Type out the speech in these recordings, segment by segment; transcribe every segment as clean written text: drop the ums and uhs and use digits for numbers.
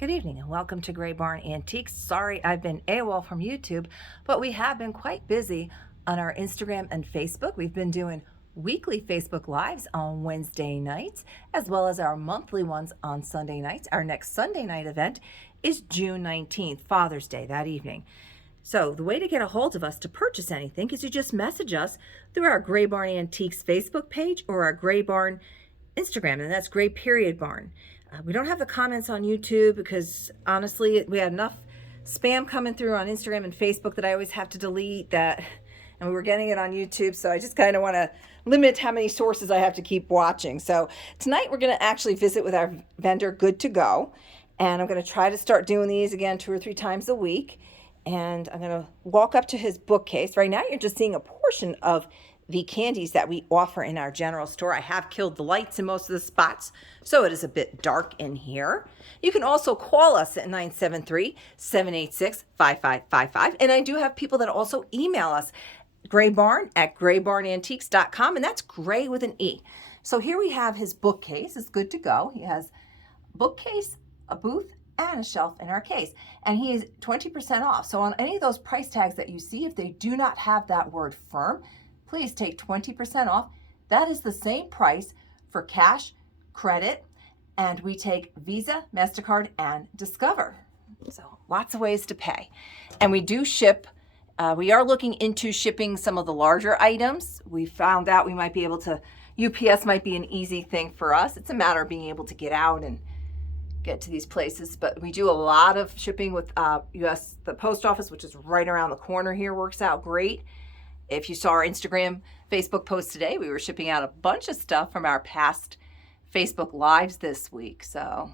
Good evening and welcome to Gray Barn Antiques. Sorry I've been AWOL from YouTube, but we have been quite busy on our Instagram and Facebook. We've been doing weekly Facebook Lives on Wednesday nights, as well as our monthly ones on Sunday nights. Our next Sunday night event is June 19th, Father's Day, that evening. So the way to get a hold of us to purchase anything is you just message us through our Gray Barn Antiques Facebook page or our Gray Barn Instagram, and that's Gray_Barn. We don't have the comments on YouTube because honestly, we had enough spam coming through on Instagram and Facebook that I always have to delete that. And we were getting it on YouTube, so I just kind of want to limit how many sources I have to keep watching. So tonight we're going to actually visit with our vendor, Good to Go. And I'm going to try to start doing these again 2 or 3 times a week. And I'm going to walk up to his bookcase. Right now you're just seeing a portion of the candies that we offer in our general store. I have killed the lights in most of the spots, so it is a bit dark in here. You can also call us at 973-786-5555. And I do have people that also email us, graybarn@graybarnantiques.com, and that's gray with an E. So here we have his bookcase. It's Good to Go. He has a bookcase, a booth, and a shelf in our case. And he is 20% off. So on any of those price tags that you see, if they do not have that word firm, please take 20% off. That is the same price for cash, credit, and we take Visa, MasterCard, and Discover. So lots of ways to pay. And we do ship. We are looking into shipping some of the larger items. We found out we might be able to, UPS might be an easy thing for us. It's a matter of being able to get out and get to these places. But we do a lot of shipping with the post office, which is right around the corner here, works out great. If you saw our Instagram, Facebook post today, we were shipping out a bunch of stuff from our past Facebook Lives this week. So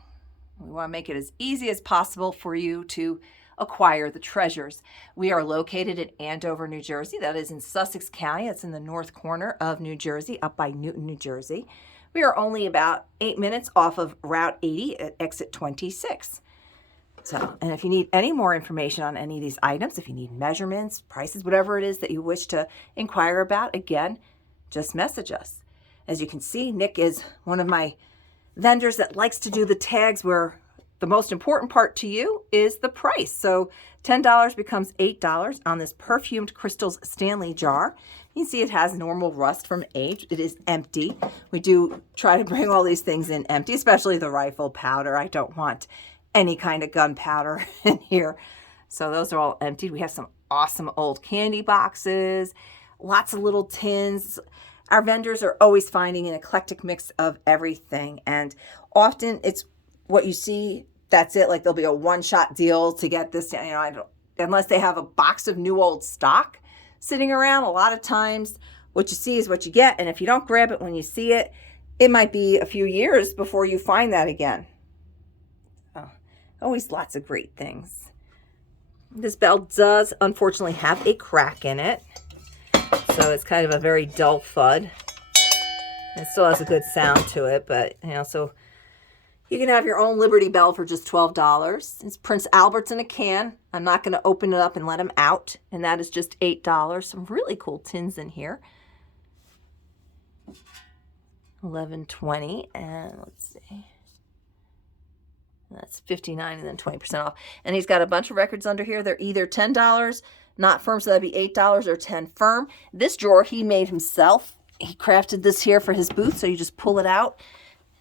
we want to make it as easy as possible for you to acquire the treasures. We are located in Andover, New Jersey. That is in Sussex County. It's in the north corner of New Jersey, up by Newton, New Jersey. We are only about 8 minutes off of Route 80 at exit 26. So, and if you need any more information on any of these items, if you need measurements, prices, whatever it is that you wish to inquire about, again, just message us. As you can see, Nick is one of my vendors that likes to do the tags where the most important part to you is the price. So $10 becomes $8 on this perfumed crystals Stanley jar. You can see it has normal rust from age. It is empty. We do try to bring all these things in empty, especially the rifle powder. I don't want any kind of gunpowder in here. So those are all emptied. We have some awesome old candy boxes, lots of little tins. Our vendors are always finding an eclectic mix of everything. And often it's what you see, that's it. Like there'll be a one-shot deal to get this, unless they have a box of new old stock sitting around. A lot of times what you see is what you get. And if you don't grab it when you see it, it might be a few years before you find that again. Always lots of great things. This bell does unfortunately have a crack in it, so it's kind of a very dull thud. It still has a good sound to it, but so you can have your own Liberty Bell for just $12. It's Prince Albert's in a can. I'm not going to open it up and let him out, and that is just $8. Some really cool tins in here. $11.20, and let's see. That's $59 and then 20% off. And he's got a bunch of records under here. They're either $10, not firm, so that'd be $8 or $10 firm. This drawer he made himself. He crafted this here for his booth, so you just pull it out.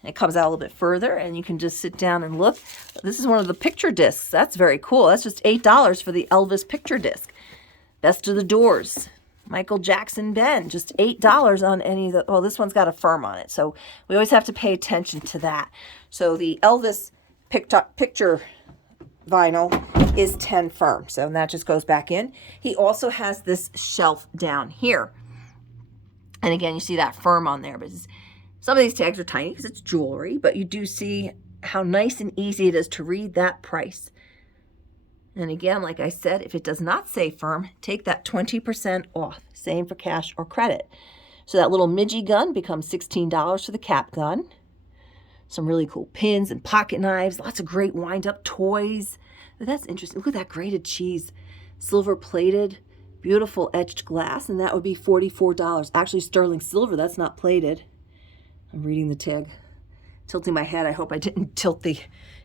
It comes out a little bit further, and you can just sit down and look. This is one of the picture discs. That's very cool. That's just $8 for the Elvis picture disc. Best of the Doors. Michael Jackson Ben, just $8 on any of the, oh, this one's got a firm on it. So we always have to pay attention to that. So the Elvis picture vinyl is 10 firm, so that just goes back in. He also has this shelf down here, and again you see that firm on there, but some of these tags are tiny because it's jewelry, but you do see how nice and easy it is to read that price. And again, like I said, if it does not say firm, take that 20% off. Same for cash or credit. So that little midgie gun becomes $16 for the cap gun. Some really cool pins and pocket knives, lots of great wind-up toys. That's interesting. Look at that grated cheese. Silver plated, beautiful etched glass, and that would be $44. Actually, sterling silver, that's not plated. I'm reading the tag. tilting my head. I hope I didn't tilt the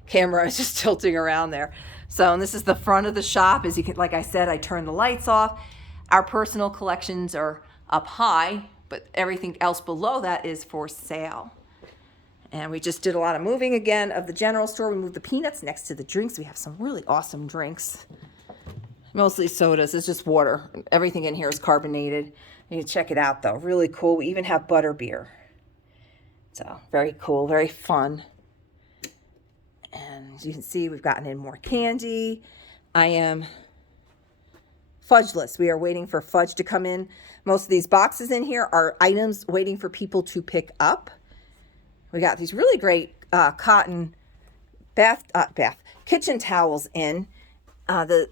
camera. I was just tilting around there. So, and this is the front of the shop. As you can, like I said, I turned the lights off. Our personal collections are up high, but everything else below that is for sale. And we just did a lot of moving again of the general store. We moved the peanuts next to the drinks. We have some really awesome drinks. Mostly sodas. It's just water. Everything in here is carbonated. You can check it out though. Really cool. We even have butter beer. So very cool, very fun. And as you can see, we've gotten in more candy. I am fudgeless. We are waiting for fudge to come in. Most of these boxes in here are items waiting for people to pick up. We got these really great cotton kitchen towels in. The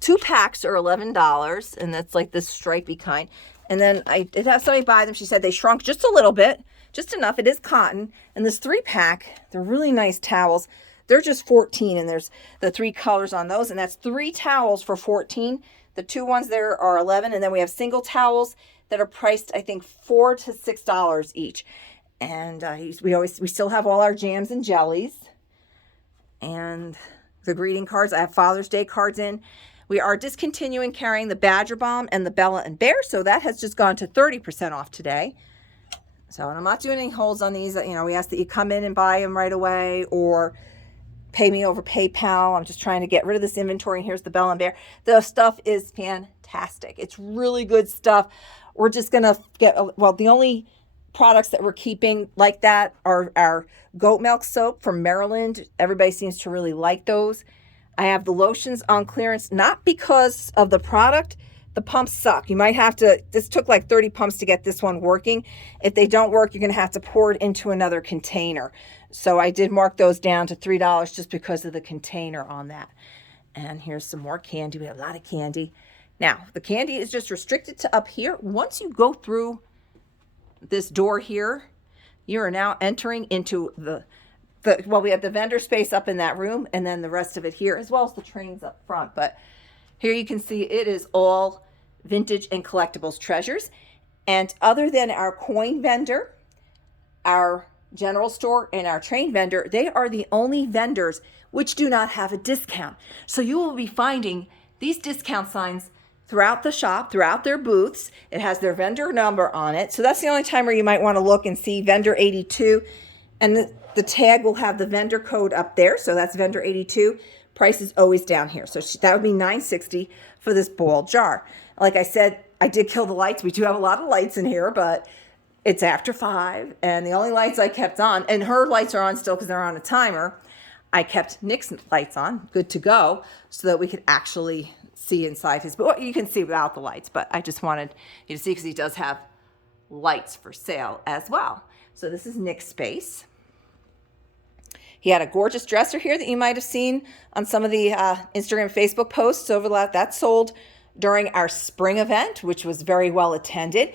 2 packs are $11, and that's like this stripy kind. And then I did have somebody buy them. She said they shrunk just a little bit, just enough. It is cotton. And this 3-pack, they're really nice towels. They're just $14, and there's the 3 colors on those, and that's 3 towels for $14. The 2 ones there are $11, and then we have single towels that are priced, I think, $4 to $6 each. And we still have all our jams and jellies, and the greeting cards. I have Father's Day cards in. We are discontinuing carrying the Badger Bomb and the Bella and Bear, so that has just gone to 30% off today. So, and I'm not doing any holds on these. You know, we ask that you come in and buy them right away or pay me over PayPal. I'm just trying to get rid of this inventory. And here's the Bella and Bear. The stuff is fantastic. It's really good stuff. We're just going to get, well, the only products that we're keeping like that are our goat milk soap from Maryland. Everybody seems to really like those. I have the lotions on clearance, not because of the product. The pumps suck. You might have to, this took like 30 pumps to get this one working. If they don't work, you're going to have to pour it into another container. So I did mark those down to $3 just because of the container on that. And here's some more candy. We have a lot of candy. Now, the candy is just restricted to up here. Once you go through this door here, you are now entering into well, we have the vendor space up in that room, and then the rest of it here, as well as the trains up front. But here you can see it is all vintage and collectibles treasures. And other than our coin vendor, our general store, and our train vendor, they are the only vendors which do not have a discount. So you will be finding these discount signs throughout the shop, throughout their booths. It has their vendor number on it. So that's the only time where you might want to look and see vendor 82. And the tag will have the vendor code up there. So that's vendor 82. Price is always down here. So that would be $9.60 for this ball jar. Like I said, I did kill the lights. We do have a lot of lights in here, but it's after 5. And the only lights I kept on, and her lights are on still because they're on a timer. I kept Nick's lights on, good to go, so that we could actually see inside his, but you can see without the lights, but I just wanted you to see because he does have lights for sale as well. So this is Nick's space. He had a gorgeous dresser here that you might have seen on some of the Instagram, Facebook posts over that sold during our spring event, which was very well attended.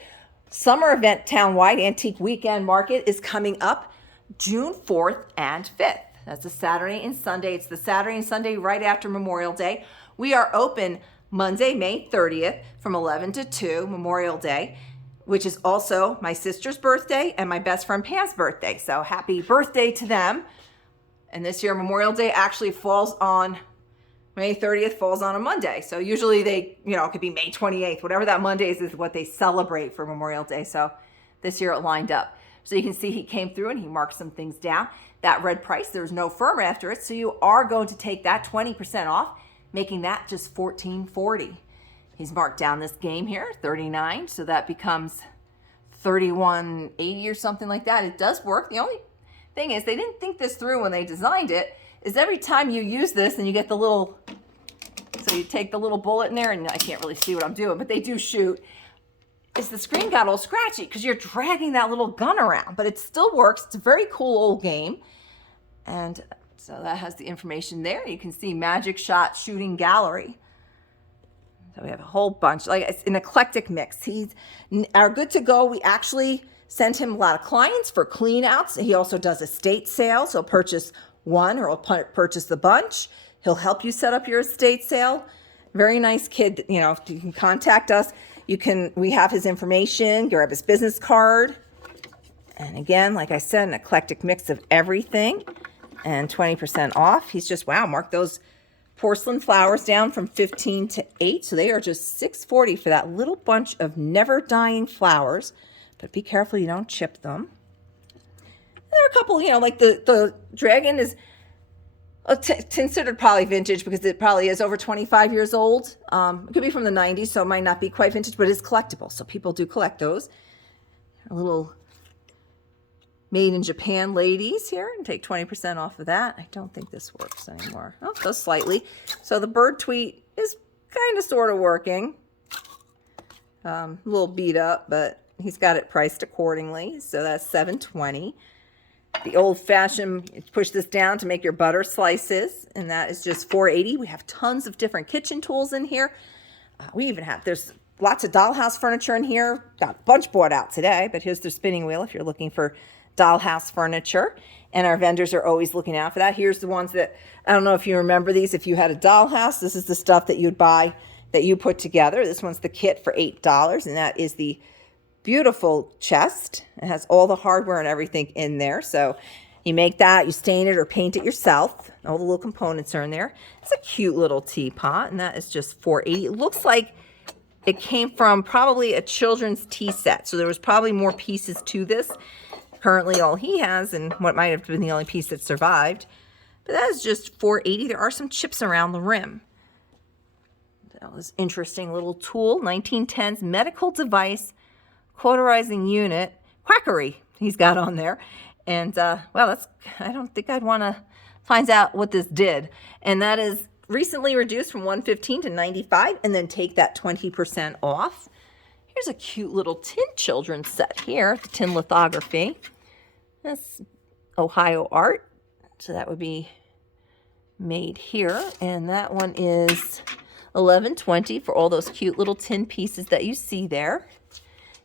Summer event townwide antique weekend market is coming up June 4th and 5th. That's a Saturday and Sunday. It's the Saturday and Sunday right after Memorial Day. We are open Monday, May 30th from 11 to 2, Memorial Day, which is also my sister's birthday and my best friend Pam's birthday. So happy birthday to them. And this year, Memorial Day actually falls on, May 30th falls on a Monday. So usually they, it could be May 28th, whatever that Monday is what they celebrate for Memorial Day. So this year it lined up. So you can see he came through and he marked some things down. That red price, there's no firm after it. So you are going to take that 20% off, making that just $14.40. He's marked down this game here, $39. So that becomes $31.80 or something like that. It does work. The only thing is they didn't think this through when they designed it, is every time you use this and you get the little, so you take the little bullet in there, and I can't really see what I'm doing, but they do shoot, is the screen got all scratchy because you're dragging that little gun around, but it still works. It's a very cool old game. And so that has the information there. You can see Magic Shot Shooting Gallery. So we have a whole bunch, like it's an eclectic mix. He's our good to go. We actually send him a lot of clients for clean outs. He also does estate sales. He'll purchase one or he'll purchase the bunch. He'll help you set up your estate sale. Very nice kid. You can contact us. We have his information, grab his business card. And again, like I said, an eclectic mix of everything and 20% off. He's just, wow, mark those porcelain flowers down from 15 to 8. So they are just $6.40 for that little bunch of never dying flowers. But be careful you don't chip them. There are a couple, you know, like the dragon is considered probably vintage because it probably is over 25 years old. It could be from the 90s, so it might not be quite vintage, but it's collectible. So people do collect those. A little made in Japan ladies here, and take 20% off of that. I don't think this works anymore. Oh, it goes slightly. So the bird tweet is kind of sort of working. A little beat up, but he's got it priced accordingly. So that's $7.20. The old-fashioned, push this down to make your butter slices, and that is just $4.80. We have tons of different kitchen tools in here. We even have, there's lots of dollhouse furniture in here. Got a bunch bought out today, but here's the spinning wheel if you're looking for dollhouse furniture. And our vendors are always looking out for that. Here's the ones that, I don't know if you remember these. If you had a dollhouse, this is the stuff that you'd buy that you put together. This one's the kit for $8, and that is the beautiful chest. It has all the hardware and everything in there. So you make that, you stain it or paint it yourself. All the little components are in there. It's a cute little teapot, and that is just $4.80. It looks like it came from probably a children's tea set. So there was probably more pieces to this. Currently all he has, and what might have been the only piece that survived. But that is just $4.80. There are some chips around the rim. That was interesting little tool. 1910s medical device cauterizing unit. Quackery he's got on there. And, well, that's, I don't think I'd want to find out what this did. And that is recently reduced from $115 to $95, and then take that 20% off. Here's a cute little tin children's set here, the tin lithography. That's Ohio art, so that would be made here. And that one is $11.20 for all those cute little tin pieces that you see there.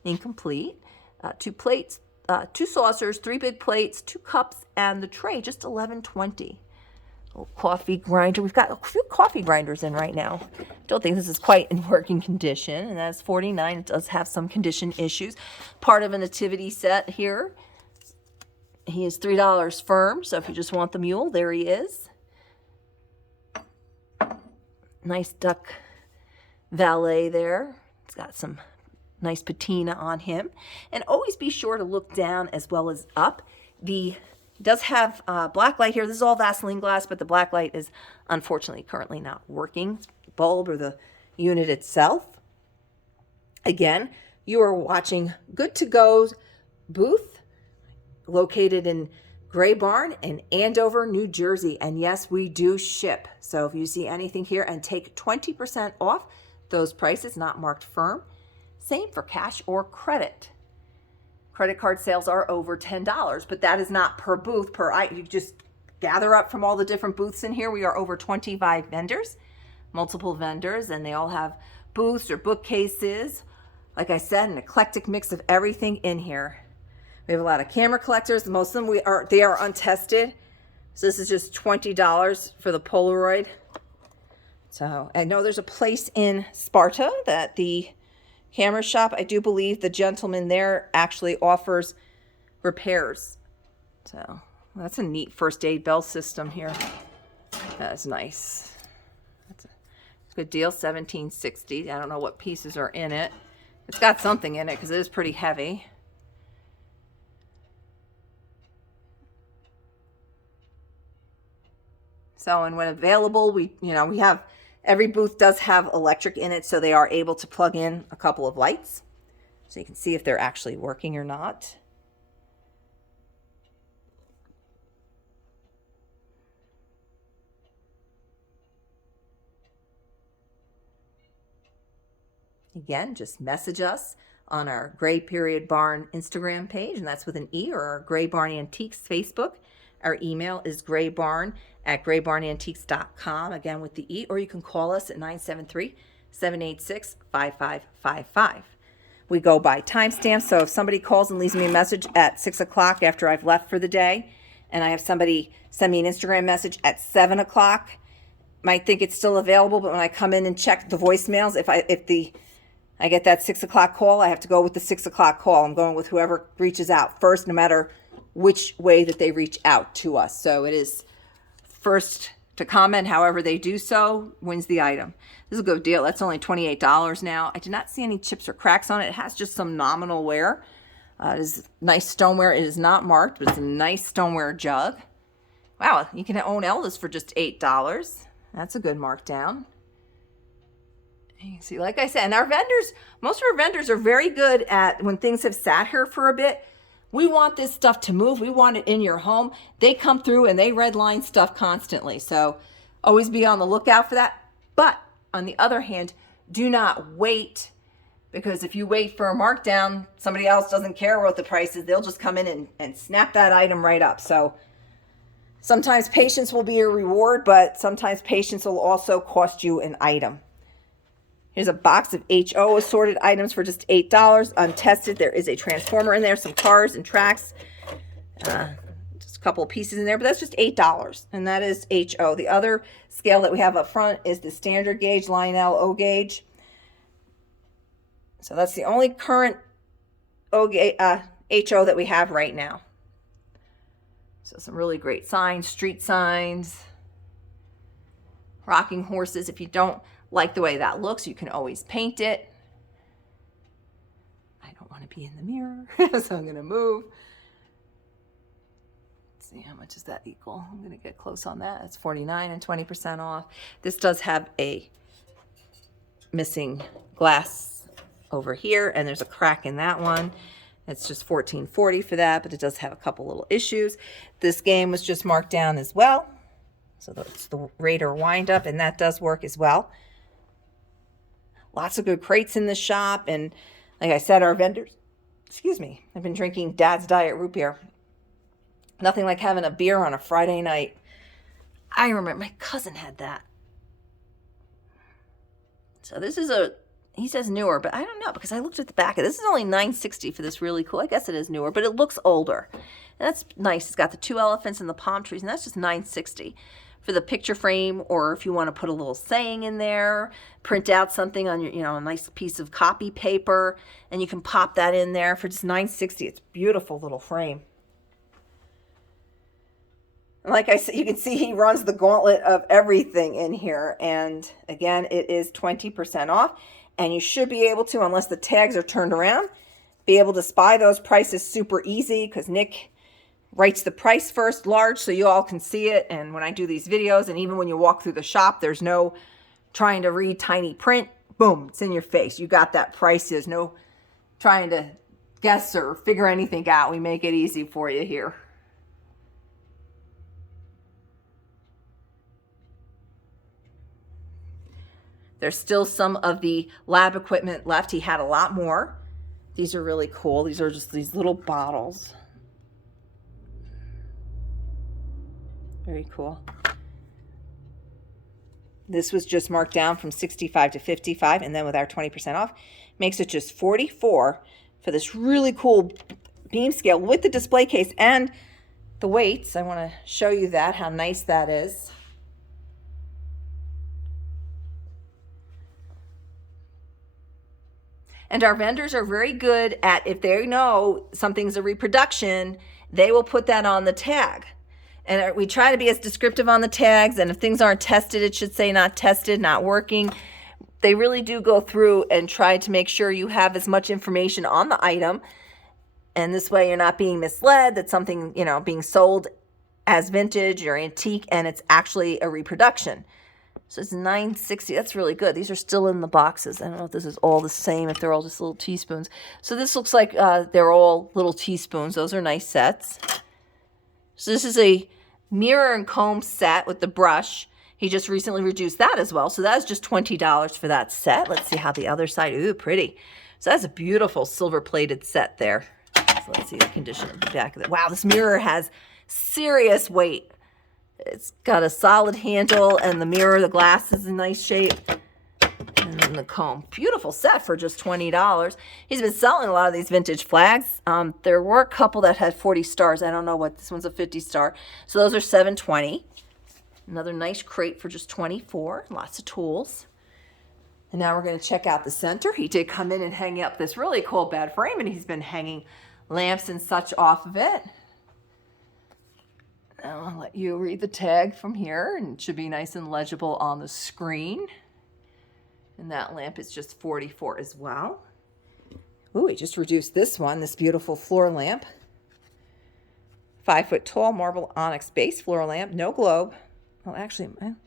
Incomplete. 2 plates, 2 saucers, 3 big plates, 2 cups, and the tray, just $11.20. Little coffee grinder. We've got a few coffee grinders in right now. Don't think this is quite in working condition, and that's $49. It does have some condition issues. Part of a nativity set here. He is $3 firm, so if you just want the mule, there he is. Nice duck valet there. It's got some nice patina on him. And always be sure to look down as well as up. It does have black light here. This is all Vaseline glass, but the black light is unfortunately currently not working. The bulb or the unit itself. Again, you are watching Good to Go's booth located in Gray Barn in Andover, New Jersey. And yes, we do ship. So if you see anything here, and take 20% off those prices, not marked firm. Same for cash or credit. Credit card sales are over $10, but that is not per booth, you just gather up from all the different booths in here. We are over 25 vendors, multiple vendors, and they all have booths or bookcases. Like I said, an eclectic mix of everything in here. We have a lot of camera collectors. Most of them they are untested. So this is just $20 for the Polaroid. So I know there's a place in Sparta that the camera shop, I do believe the gentleman there actually offers repairs. So that's a neat first aid bell system here. That's nice. That's a good deal, $17.60. I don't know what pieces are in it. It's got something in it because it is pretty heavy. So, and when available, we have, every booth does have electric in it, so they are able to plug in a couple of lights. So you can see if they're actually working or not. Again, just message us on our Gray Period Barn Instagram page, and that's with an E, or our Gray Barn Antiques Facebook. Our email is graybarn@graybarnantiques.com, again with the E, or you can call us at 973-786-5555. We go by timestamps, so if somebody calls and leaves me a message at 6 o'clock after I've left for the day, and I have somebody send me an Instagram message at 7 o'clock, might think it's still available, but when I come in and check the voicemails, if the I get that 6 o'clock call, I have to go with the 6 o'clock call. I'm going with whoever reaches out first, no matter which way that they reach out to us. So it is first to comment, however they do so, wins the item. This is a good deal. That's only $28 now. I did not see any chips or cracks on it. It has just some nominal wear. It is nice stoneware. It is not marked, but it's a nice stoneware jug. Wow, you can own Elvis for just $8. That's a good markdown. You can see, like I said, and our vendors, most of our vendors are very good at when things have sat here for a bit. We want this stuff to move. We want it in your home. They come through and they redline stuff constantly. So always be on the lookout for that. But on the other hand, do not wait, because if you wait for a markdown, somebody else doesn't care what the price is. They'll just come in and snap that item right up. So sometimes patience will be a reward, but sometimes patience will also cost you an item. Here's a box of HO assorted items for just $8, untested. There is a transformer in there, some cars and tracks, just a couple of pieces in there, but that's just $8, and that is HO. The other scale that we have up front is the standard gauge, Lionel O gauge. So that's the only current HO that we have right now. So some really great signs, street signs, rocking horses. If you don't like the way that looks, you can always paint it. I don't want to be in the mirror, so I'm going to move. Let's see, how much does that equal? I'm going to get close on that. It's $49 and 20% off. This does have a missing glass over here, and there's a crack in that one. It's just $14.40 for that, but it does have a couple little issues. This game was just marked down as well. So that's the Raider wind-up, and that does work as well. Lots of good crates in the shop, and like I said, our vendors, excuse me, I've been drinking Dad's Diet root beer. Nothing like having a beer on a Friday night. I remember my cousin had that. So this is he says newer, but I don't know, because I looked at the back of this. Is only $9.60 for this really cool. I guess it is newer, but it looks older. And that's nice. It's got the 2 elephants and the palm trees, and that's just $9.60. For the picture frame, or if you want to put a little saying in there, print out something on your, a nice piece of copy paper, and you can pop that in there for just $9.60. It's a beautiful little frame. And like I said, you can see he runs the gauntlet of everything in here. And again, it is 20% off, and you should be able to, unless the tags are turned around, be able to spy those prices super easy, because Nick writes the price first large so you all can see it. And when I do these videos, and even when you walk through the shop, there's no trying to read tiny print. Boom, it's in your face. You got that price. There's no trying to guess or figure anything out. We make it easy for you here. There's still some of the lab equipment left. He had a lot more. These are really cool. These are just these little bottles. Very cool. This was just marked down from $65 to $55, and then with our 20% off, makes it just $44 for this really cool beam scale with the display case and the weights. I want to show you that, how nice that is. And our vendors are very good at, if they know something's a reproduction, they will put that on the tag. And we try to be as descriptive on the tags, and if things aren't tested, it should say not tested, not working. They really do go through and try to make sure you have as much information on the item, and this way you're not being misled that something, being sold as vintage or antique, and it's actually a reproduction. So it's $9.60. That's really good. These are still in the boxes. I don't know if this is all the same, if they're all just little teaspoons. So this looks like they're all little teaspoons. Those are nice sets. So this is a mirror and comb set with the brush. He just recently reduced that as well. So that's just $20 for that set. Let's see how the other side, ooh, pretty. So that's a beautiful silver plated set there. So let's see the condition of the back of it. Wow, this mirror has serious weight. It's got a solid handle, and the mirror, the glass is in nice shape. And then the comb. Beautiful set for just $20. He's been selling a lot of these vintage flags. There were a couple that had 40 stars. I don't know what, this one's a 50 star. So those are $7.20. Another nice crate for just $24. Lots of tools. And now we're going to check out the center. He did come in and hang up this really cool bed frame, and he's been hanging lamps and such off of it. Now I'll let you read the tag from here, and it should be nice and legible on the screen. And that lamp is just $44 as well. Ooh, we just reduced this one, this beautiful floor lamp. 5 foot tall marble onyx base floor lamp, no globe. Well, actually, I don't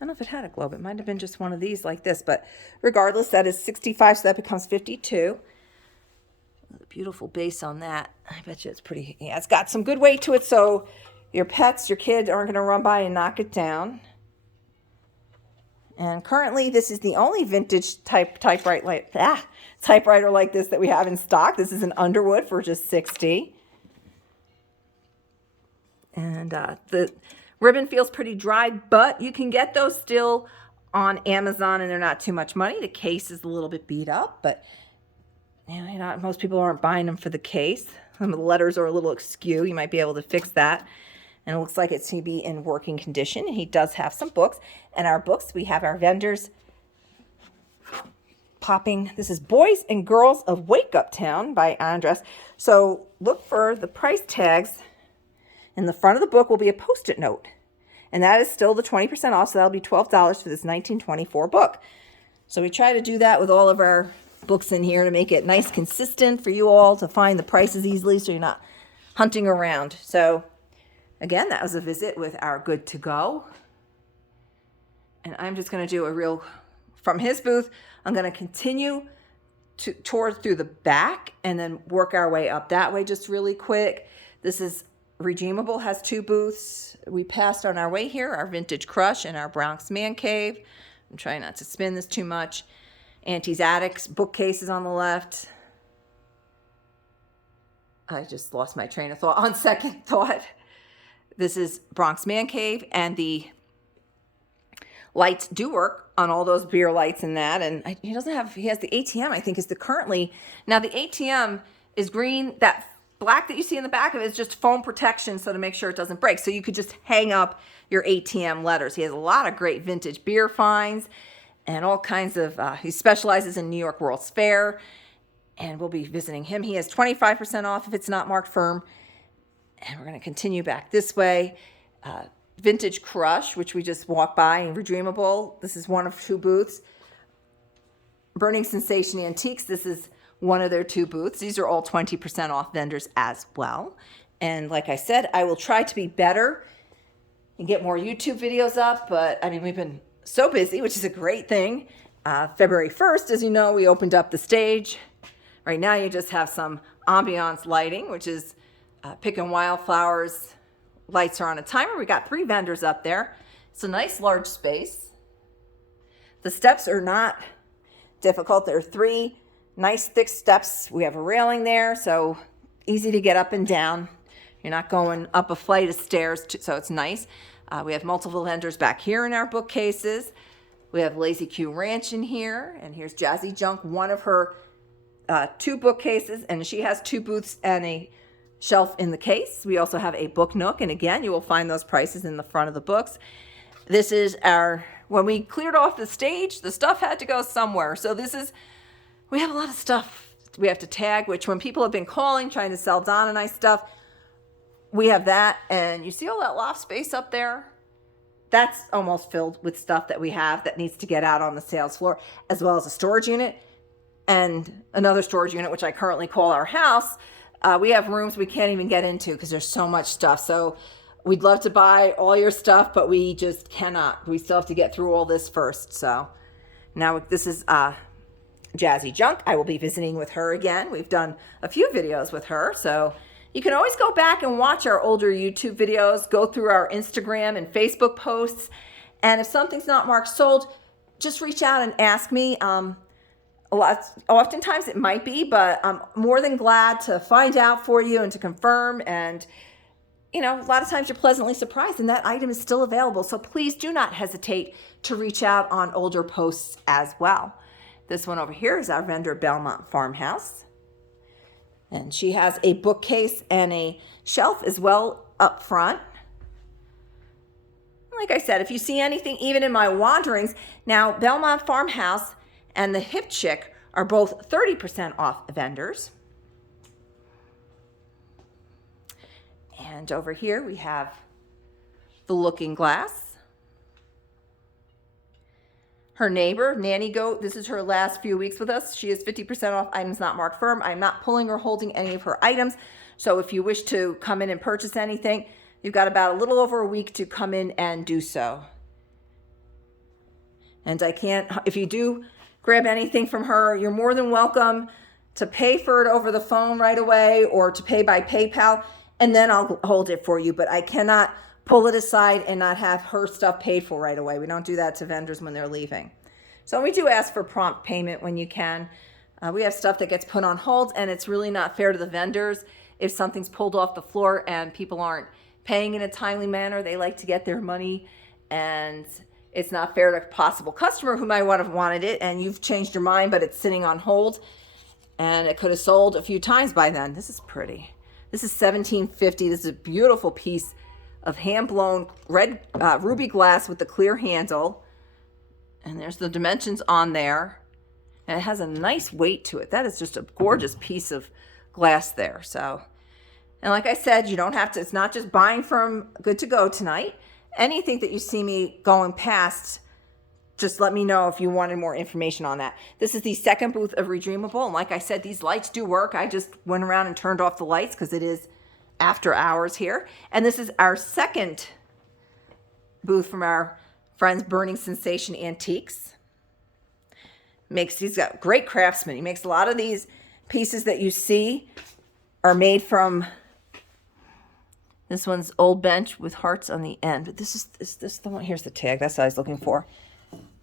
know if it had a globe. It might have been just one of these like this, but regardless, that is $65, so that becomes $52. The beautiful base on that. I bet you it's pretty, yeah, it's got some good weight to it, so your pets, your kids aren't going to run by and knock it down. And currently, this is the only vintage typewriter like this that we have in stock. This is an Underwood for just $60. And the ribbon feels pretty dry, but you can get those still on Amazon, and they're not too much money. The case is a little bit beat up, but most people aren't buying them for the case. Some of the letters are a little askew. You might be able to fix that. And it looks like it's to be in working condition. And he does have some books. And our books, we have our vendors popping. This is Boys and Girls of Wake Up Town by Andres. So look for the price tags. In the front of the book will be a Post-it note. And that is still the 20% off. So that'll be $12 for this 1924 book. So we try to do that with all of our books in here to make it nice, consistent for you all to find the prices easily so you're not hunting around. So again, that was a visit with our Good to Go. And I'm just going to do a real, from his booth, I'm going to continue to tour through the back and then work our way up that way just really quick. This is Redeemable, has 2 booths. We passed on our way here, our Vintage Crush and our Bronx Man Cave. I'm trying not to spin this too much. Auntie's Attics, bookcases on the left. I just lost my train of thought on second thought. This is Bronx Man Cave, and the lights do work on all those beer lights and that. And he has the ATM, I think, is the currently. Now the ATM is green. That black that you see in the back of it is just foam protection, so to make sure it doesn't break. So you could just hang up your ATM letters. He has a lot of great vintage beer finds and all kinds of, he specializes in New York World's Fair, and we'll be visiting him. He has 25% off if it's not marked firm. And we're going to continue back this way. Vintage Crush, which we just walked by, and Redeemable. This is one of 2 booths. Burning Sensation Antiques. This is one of their 2 booths. These are all 20% off vendors as well. And like I said, I will try to be better and get more YouTube videos up. But I mean, we've been so busy, which is a great thing. February 1st, as you know, we opened up the stage. Right now, you just have some ambiance lighting, which is Pickin' Wildflowers. Lights are on a timer. We got 3 vendors up there. It's a nice large space. The steps are not difficult. There are 3 nice thick steps. We have a railing there, so easy to get up and down. You're not going up a flight of stairs, so it's nice. We have multiple vendors back here in our bookcases. We have Lazy Q Ranch in here, and here's Jazzy Junk, one of her 2 bookcases, and she has 2 booths and a shelf in the case. We also have a book nook, and again, you will find those prices in the front of the books. This is when we cleared off the stage, the stuff had to go somewhere. So we have a lot of stuff we have to tag, which when people have been calling, trying to sell Donna and I stuff, we have that. And you see all that loft space up there? That's almost filled with stuff that we have that needs to get out on the sales floor, as well as a storage unit and another storage unit, which I currently call our house. We have rooms we can't even get into because there's so much stuff. So we'd love to buy all your stuff, but we just cannot. We still have to get through all this first. So now this is Jazzy Junk. I will be visiting with her again. We've done a few videos with her. So you can always go back and watch our older YouTube videos, go through our Instagram and Facebook posts. And if something's not marked sold, just reach out and ask me. Oftentimes it might be, but I'm more than glad to find out for you and to confirm. And, a lot of times you're pleasantly surprised and that item is still available. So please do not hesitate to reach out on older posts as well. This one over here is our vendor, Belmont Farmhouse. And she has a bookcase and a shelf as well up front. Like I said, if you see anything, even in my wanderings, now Belmont Farmhouse and the Hip Chick are both 30% off vendors. And over here we have the Looking Glass. Her neighbor, Nanny Goat, this is her last few weeks with us. She is 50% off items not marked firm. I'm not pulling or holding any of her items. So if you wish to come in and purchase anything, you've got about a little over a week to come in and do so. And I can't, if you do grab anything from her, you're more than welcome to pay for it over the phone right away or to pay by PayPal, and then I'll hold it for you. But I cannot pull it aside and not have her stuff paid for right away. We don't do that to vendors when they're leaving. So we do ask for prompt payment when you can. We have stuff that gets put on hold, and it's really not fair to the vendors if something's pulled off the floor and people aren't paying in a timely manner. They like to get their money, and it's not fair to a possible customer who might have wanted it, and you've changed your mind, but it's sitting on hold, and it could have sold a few times by then. This is pretty. This is $17.50. This is a beautiful piece of hand-blown red ruby glass with the clear handle. And there's the dimensions on there. And it has a nice weight to it. That is just a gorgeous piece of glass there. So, and like I said, you don't have to, it's not just buying from Good to Go tonight. Anything that you see me going past, just let me know if you wanted more information on that. This is the second booth of Redreamable. And like I said, these lights do work. I just went around and turned off the lights because it is after hours here. And this is our second booth from our friends Burning Sensation Antiques. He's got great craftsman. He makes a lot of these pieces that you see are made from, this one's old bench with hearts on the end. But this is the one, here's the tag, that's what I was looking for.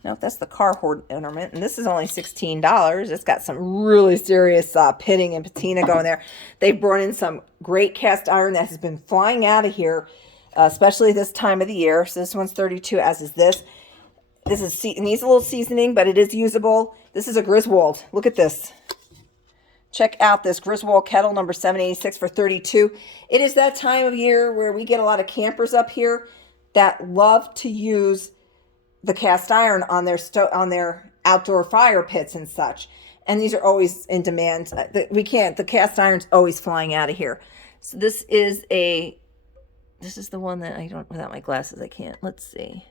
Nope, that's the car ornament, and this is only $16. It's got some really serious pitting and patina going there. They've brought in some great cast iron that has been flying out of here, especially this time of the year. So this one's $32, as is this. This is it needs a little seasoning, but it is usable. This is a Griswold. Look at this. Check out this Griswold kettle, number 786 for $32. It is that time of year where we get a lot of campers up here that love to use the cast iron on their outdoor fire pits and such. And these are always in demand. The cast iron's always flying out of here. So this is the one that I don't, without my glasses, I can't, let's see.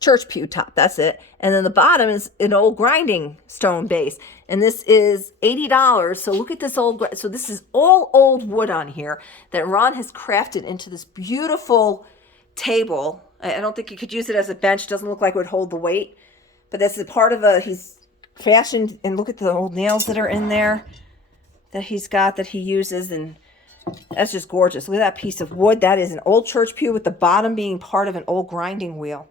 Church pew top, that's it. And then the bottom is an old grinding stone base. And this is $80. So look at this so this is all old wood on here that Ron has crafted into this beautiful table. I don't think you could use it as a bench. It doesn't look like it would hold the weight. But that's a part of he's fashioned, and look at the old nails that are in there that he's got that he uses. And that's just gorgeous. Look at that piece of wood. That is an old church pew with the bottom being part of an old grinding wheel.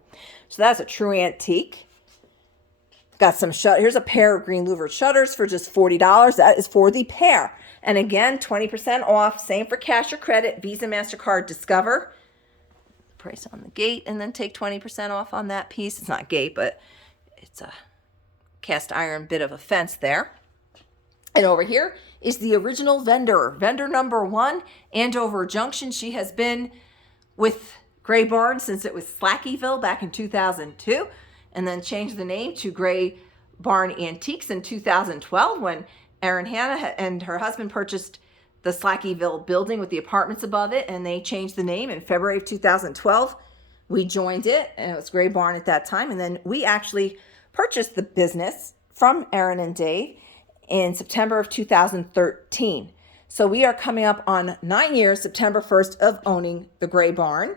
So that's a true antique. Got some here's a pair of green louvered shutters for just $40. That is for the pair. And again, 20% off. Same for cash or credit. Visa, MasterCard, Discover. Price on the gate, and then take 20% off on that piece. It's not gate, but it's a cast iron bit of a fence there. And over here is the original vendor number 1, Andover Junction. She has been with Gray Barn since it was Slackyville back in 2002, and then changed the name to Gray Barn Antiques in 2012 when Erin Hanna and her husband purchased the Slackyville building with the apartments above it, and they changed the name in February of 2012. We joined it, and it was Gray Barn at that time, and then we actually purchased the business from Erin and Dave in September of 2013. So we are coming up on 9 years, September 1st, of owning the Gray Barn,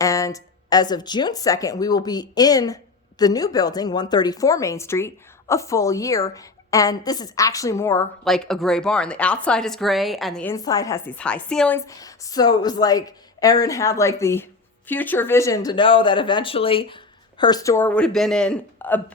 and as of June 2nd, we will be in the new building, 134 Main Street, a full year. And this is actually more like a Gray Barn. The outside is gray and the inside has these high ceilings. So it was like Erin had like the future vision to know that eventually her store would have been in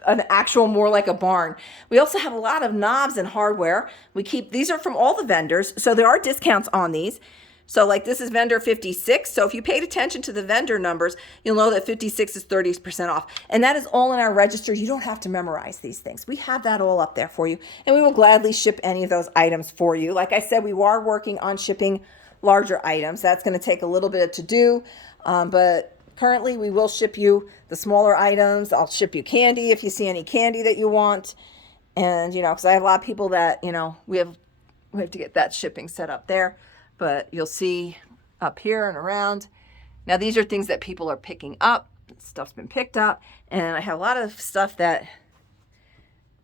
an actual more like a barn. We also have a lot of knobs and hardware. These are from all the vendors. So there are discounts on these. So like this is vendor 56. So if you paid attention to the vendor numbers, you'll know that 56 is 30% off. And that is all in our register. You don't have to memorize these things. We have that all up there for you. And we will gladly ship any of those items for you. Like I said, we are working on shipping larger items. That's going to take a little bit of to do. But currently we will ship you the smaller items. I'll ship you candy if you see any candy that you want. And, because I have a lot of people that, we have to get that shipping set up there. But you'll see up here and around. Now, these are things that people are picking up. Stuff's been picked up. And I have a lot of stuff that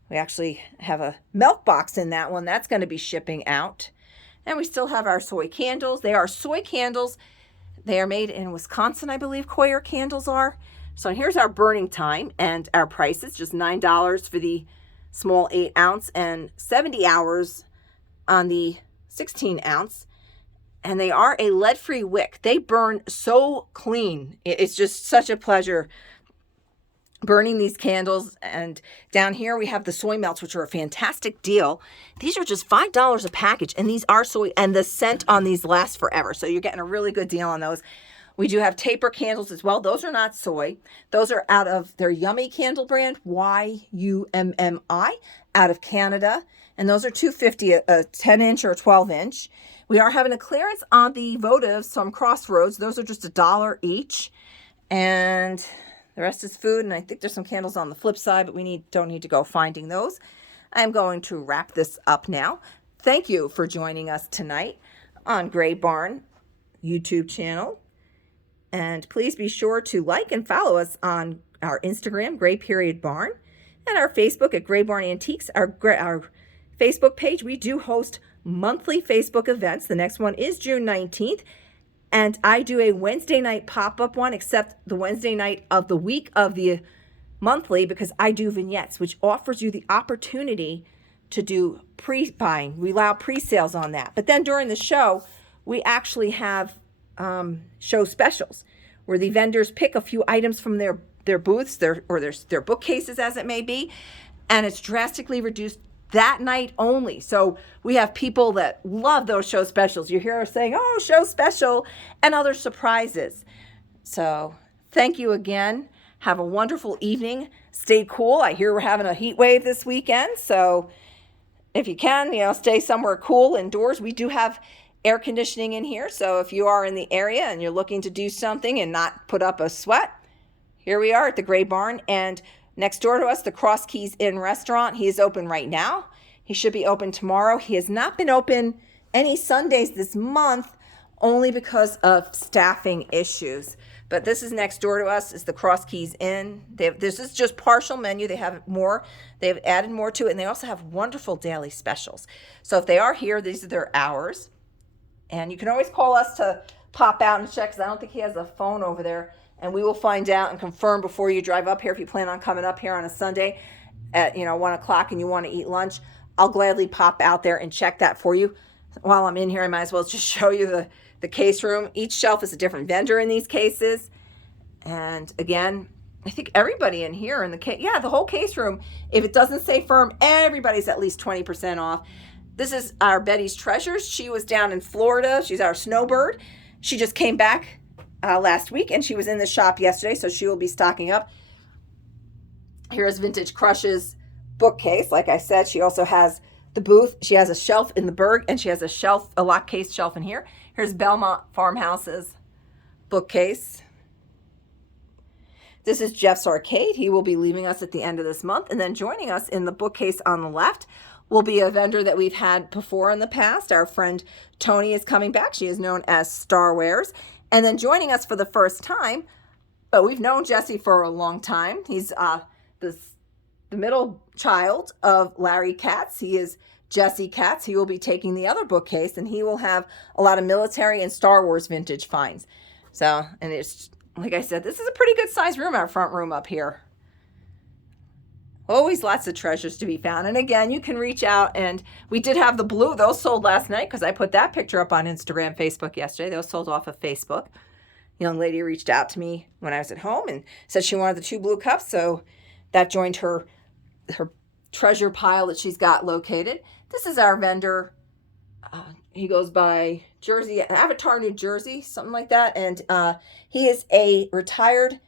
we actually have a milk box in that one. That's going to be shipping out. And we still have our soy candles. They are soy candles. They are made in Wisconsin, I believe, Coir candles are. So here's our burning time and our prices. Just $9 for the small 8 ounce and 70 hours on the 16 ounce. And they are a lead-free wick. They burn so clean. It's just such a pleasure burning these candles. And down here we have the soy melts, which are a fantastic deal. These are just $5 a package, and these are soy, and the scent on these lasts forever. So you're getting a really good deal on those. We do have taper candles as well. Those are not soy. Those are out of their Yummy candle brand, YUMMI, out of Canada. And those are $2.50 a 10-inch or a 12-inch. We are having a clearance on the votives from Crossroads. Those are just $1 each. And the rest is food. And I think there's some candles on the flip side, but we don't need to go finding those. I'm going to wrap this up now. Thank you for joining us tonight on Gray Barn YouTube channel. And please be sure to like and follow us on our Instagram, Gray_Barn, and our Facebook at Gray Barn Antiques, our Facebook page. We do host monthly Facebook events. The next one is June 19th. And I do a Wednesday night pop-up one, except the Wednesday night of the week of the monthly, because I do vignettes, which offers you the opportunity to do pre-buying. We allow pre-sales on that. But then during the show, we actually have show specials where the vendors pick a few items from their booths, their bookcases, as it may be, and it's drastically reduced that night only. So we have people that love those show specials. You hear us saying, "Oh, show special," and other surprises. So thank you again. Have a wonderful evening. Stay cool. I hear we're having a heat wave this weekend, so if you can, stay somewhere cool indoors. We do have air conditioning in here, so if you are in the area and you're looking to do something and not put up a sweat, here we are at the Gray Barn. And next door to us, the Cross Keys Inn restaurant. He is open right now. He should be open tomorrow. He has not been open any Sundays this month, only because of staffing issues. But this is next door to us, is the Cross Keys Inn. This is just partial menu. They have more. They've added more to it, and they also have wonderful daily specials. So if they are here, these are their hours. And you can always call us to pop out and check, because I don't think he has a phone over there. And we will find out and confirm before you drive up here if you plan on coming up here on a Sunday at 1 o'clock and you want to eat lunch. I'll gladly pop out there and check that for you. While I'm in here, I might as well just show you the case room. Each shelf is a different vendor in these cases. And again, I think everybody in here in the whole case room, if it doesn't say firm, everybody's at least 20% off. This is our Betty's Treasures. She was down in Florida. She's our snowbird. She just came back last week, and she was in the shop yesterday, so she will be stocking up. Here's Vintage Crush's bookcase. Like I said, she also has the booth. She has a shelf in the Berg, and she has a lock case shelf in here. Here's Belmont Farmhouse's bookcase. This is Jeff's Arcade. He will be leaving us at the end of this month, and then joining us in the bookcase on the left will be a vendor that we've had before in the past. Our friend Tony is coming back. She is known as Starwares. And then joining us for the first time, but we've known Jesse for a long time. He's the middle child of Larry Katz. He is Jesse Katz. He will be taking the other bookcase, and he will have a lot of military and Star Wars vintage finds. So, and it's, like I said, this is a pretty good size room, our front room up here. Always lots of treasures to be found. And again, you can reach out, and we did have the blue. Those sold last night because I put that picture up on Instagram, Facebook yesterday. Those sold off of Facebook. A young lady reached out to me when I was at home and said she wanted the 2 blue cups, so that joined her treasure pile that she's got located. This is our vendor. He goes by Avatar, New Jersey, something like that. And he is a retired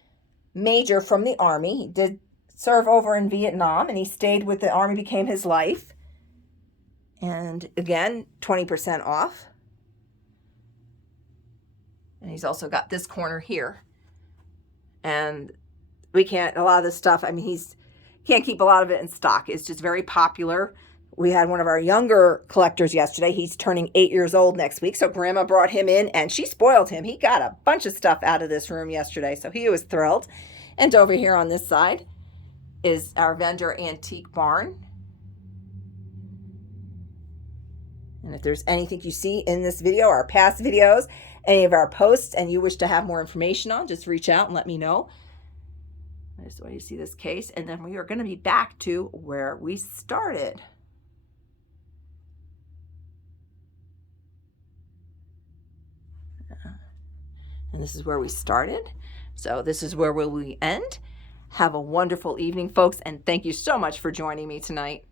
major from the Army. He did serve over in Vietnam, and he stayed with the Army, became his life. And again, 20% off. And he's also got this corner here. And we can't, a lot of this stuff, I mean, can't keep a lot of it in stock. It's just very popular. We had one of our younger collectors yesterday. He's turning 8 years old next week. So Grandma brought him in and she spoiled him. He got a bunch of stuff out of this room yesterday. So he was thrilled. And over here on this side is our vendor antique barn. And if there's anything you see in this video, our past videos, any of our posts, and you wish to have more information on, just reach out and let me know. That's why you see this case. And then we are going to be back to where we started. And this is where we started. So this is where we end. Have a wonderful evening, folks, and thank you so much for joining me tonight.